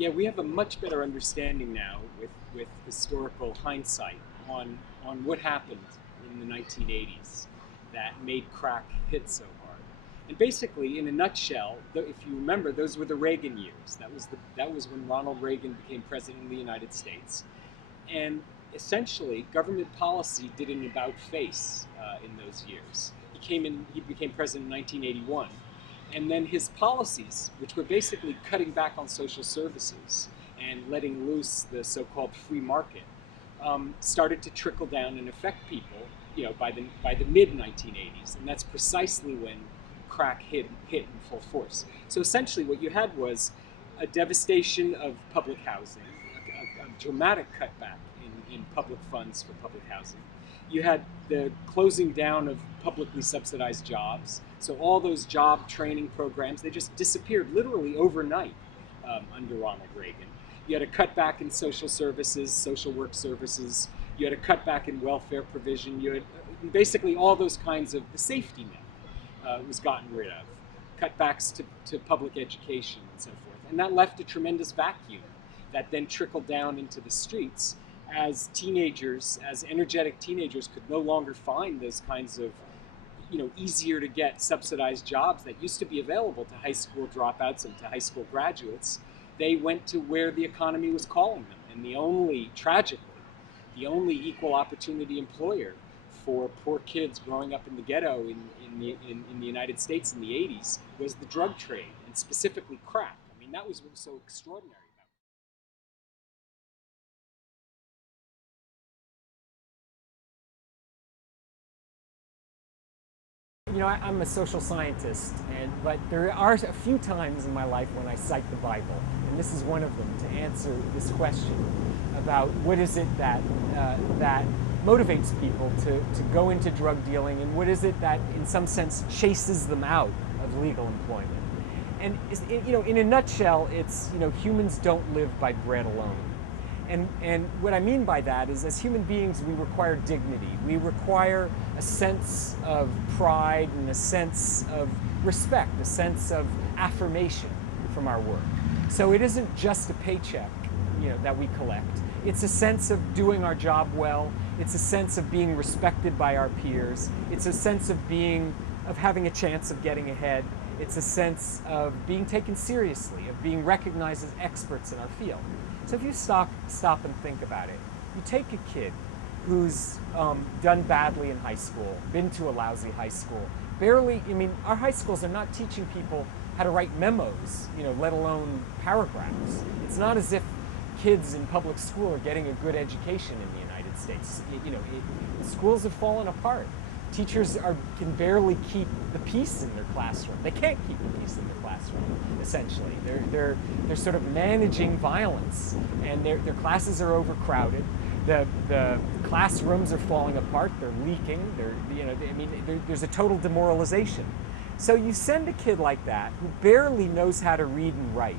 Yeah, we have a much better understanding now with historical hindsight on what happened in the 1980s that made crack hit so hard. And basically, in a nutshell, if you remember, those were the Reagan years. That was when Ronald Reagan became president of the United States, and essentially, government policy did an about face in those years. He became president in 1981, and then his policies, which were basically cutting back on social services and letting loose the so-called free market, started to trickle down and affect people. By the mid 1980s, and that's precisely when crack hit in full force. So essentially, what you had was a devastation of public housing, a dramatic cutback in public funds for public housing. You had the closing down of publicly subsidized jobs. So all those job training programs, they just disappeared literally overnight under Ronald Reagan. You had a cutback in social services, social work services. You had a cutback in welfare provision. You had basically all those kinds of the safety net was gotten rid of. Cutbacks to public education and so forth. And that left a tremendous vacuum that then trickled down into the streets as energetic teenagers could no longer find those kinds of easier to get subsidized jobs that used to be available to high school dropouts and to high school graduates. They went to where the economy was calling them. And tragically, the only equal opportunity employer for poor kids growing up in the ghetto in the United States in the 80s was the drug trade, and specifically crack. I mean, that was what was so extraordinary about it. I'm a social scientist, but there are a few times in my life when I cite the Bible, and this is one of them to answer this question about what is it that motivates people to go into drug dealing, and what is it that, in some sense, chases them out of legal employment. And in a nutshell, it's humans don't live by bread alone. And what I mean by that is, as human beings, we require dignity. We require a sense of pride and a sense of respect, a sense of affirmation from our work. So it isn't just a paycheck, that we collect. It's a sense of doing our job well. It's a sense of being respected by our peers. It's a sense of having a chance of getting ahead. It's a sense of being taken seriously, of being recognized as experts in our field. So if you stop and think about it, you take a kid who's done badly in high school, been to a lousy high school, our high schools are not teaching people how to write memos, let alone paragraphs. It's not as if kids in public school are getting a good education in the United States. Schools have fallen apart. Teachers can barely keep the peace in their classroom. They can't keep the peace in their classroom, essentially. They're sort of managing violence, and their classes are overcrowded. The classrooms are falling apart. They're leaking. There's a total demoralization. So you send a kid like that who barely knows how to read and write,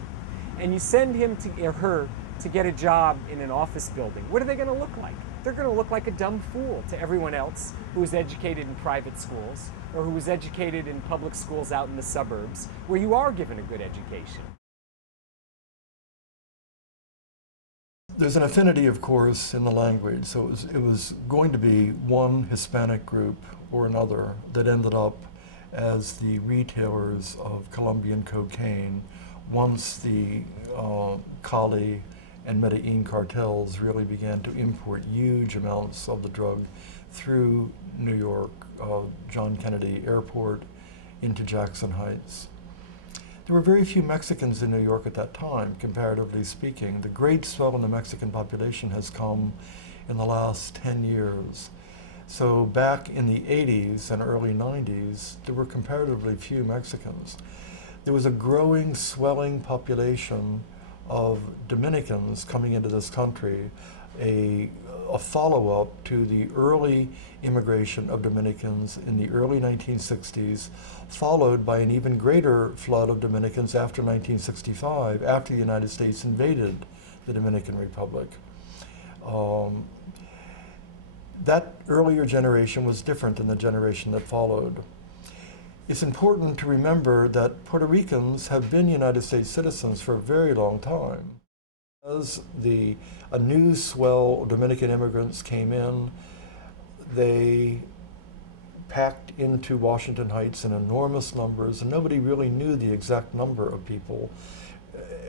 and you send him or her to get a job in an office building. What are they going to look like? They're going to look like a dumb fool to everyone else who was educated in private schools or who was educated in public schools out in the suburbs where you are given a good education. There's an affinity, of course, in the language. So it was going to be one Hispanic group or another that ended up as the retailers of Colombian cocaine once the Cali and Medellin cartels really began to import huge amounts of the drug through New York, John Kennedy Airport, into Jackson Heights. There were very few Mexicans in New York at that time, comparatively speaking. The great swell in the Mexican population has come in the last 10 years. So back in the 80s and early 90s, there were comparatively few Mexicans. There was a growing, swelling population of Dominicans coming into this country, a follow-up to the early immigration of Dominicans in the early 1960s, followed by an even greater flood of Dominicans after 1965, after the United States invaded the Dominican Republic. That earlier generation was different than the generation that followed. It's important to remember that Puerto Ricans have been United States citizens for a very long time. As a new swell of Dominican immigrants came in, they packed into Washington Heights in enormous numbers, and nobody really knew the exact number of people.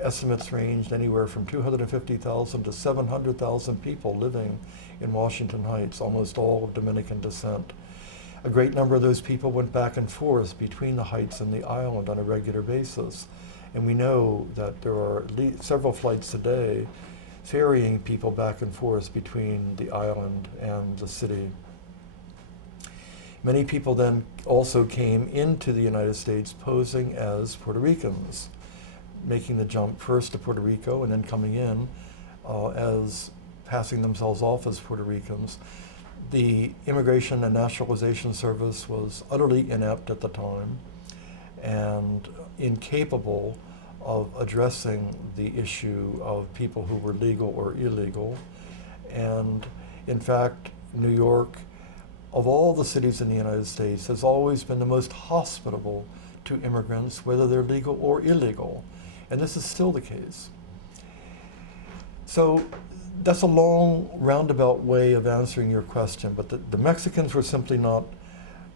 Estimates ranged anywhere from 250,000 to 700,000 people living in Washington Heights, almost all of Dominican descent. A great number of those people went back and forth between the Heights and the island on a regular basis. And we know that there are at least several flights a day ferrying people back and forth between the island and the city. Many people then also came into the United States posing as Puerto Ricans, making the jump first to Puerto Rico and then coming in as passing themselves off as Puerto Ricans. The Immigration and Naturalization Service was utterly inept at the time and incapable of addressing the issue of people who were legal or illegal. And in fact, New York, of all the cities in the United States, has always been the most hospitable to immigrants, whether they're legal or illegal. And this is still the case. So that's a long, roundabout way of answering your question, but the Mexicans were simply not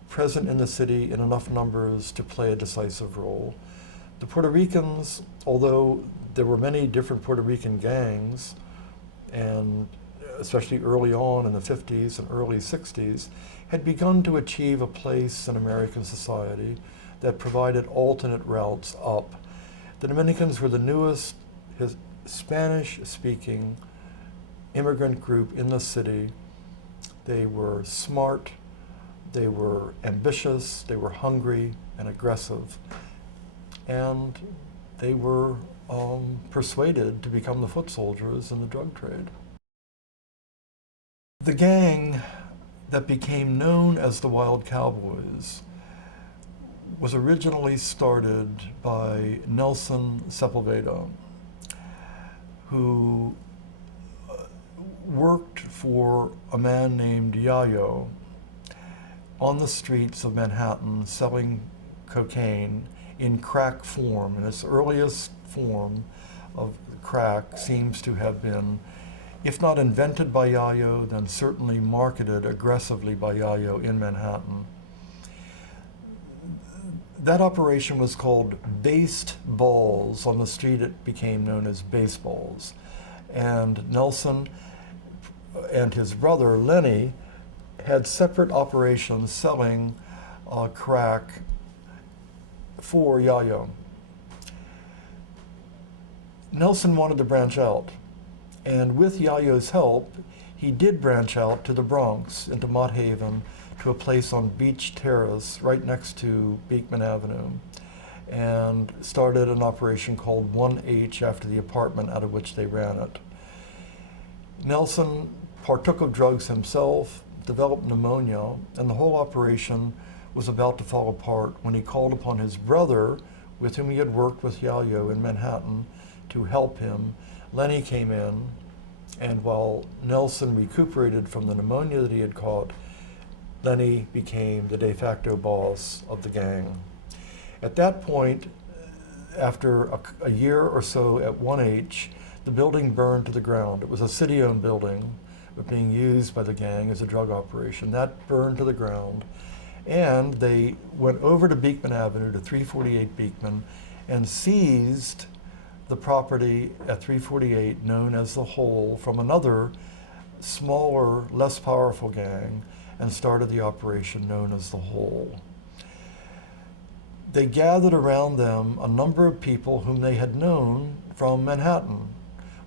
present in the city in enough numbers to play a decisive role. The Puerto Ricans, although there were many different Puerto Rican gangs, and especially early on in the 50s and early 60s, had begun to achieve a place in American society that provided alternate routes up. The Dominicans were the newest Spanish-speaking immigrant group in the city. They were smart, they were ambitious, they were hungry and aggressive, and they were persuaded to become the foot soldiers in the drug trade. The gang that became known as the Wild Cowboys was originally started by Nelson Sepulveda, who worked for a man named Yayo on the streets of Manhattan selling cocaine in crack form. And its earliest form of crack seems to have been, if not invented by Yayo, then certainly marketed aggressively by Yayo in Manhattan. That operation was called Based Balls. On the street it became known as Baseballs. And Nelson and his brother Lenny had separate operations selling crack for Yayo. Nelson wanted to branch out, and with Yayo's help, he did branch out to the Bronx, into Mott Haven, to a place on Beach Terrace right next to Beekman Avenue, and started an operation called 1H after the apartment out of which they ran it. Nelson partook of drugs himself, developed pneumonia, and the whole operation was about to fall apart when he called upon his brother, with whom he had worked with Yayo in Manhattan, to help him. Lenny came in, and while Nelson recuperated from the pneumonia that he had caught, Lenny became the de facto boss of the gang. At that point, after a year or so at 1H, the building burned to the ground. It was a city-owned building, but being used by the gang as a drug operation. That burned to the ground, and they went over to Beekman Avenue, to 348 Beekman, and seized the property at 348 known as the Hole from another smaller, less powerful gang, and started the operation known as the Hole. They gathered around them a number of people whom they had known from Manhattan,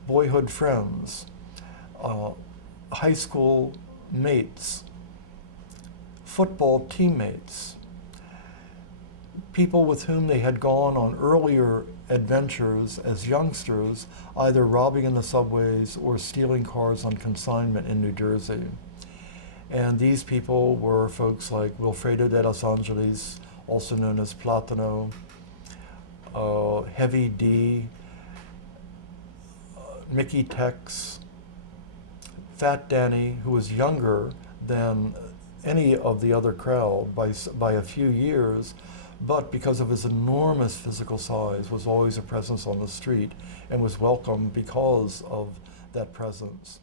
boyhood friends, high school mates, football teammates, people with whom they had gone on earlier adventures as youngsters, either robbing in the subways or stealing cars on consignment in New Jersey. And these people were folks like Wilfredo de los Angeles, also known as Platano, Heavy D, Mickey Tex, Fat Danny, who was younger than any of the other crowd by a few years, but because of his enormous physical size, was always a presence on the street and was welcome because of that presence.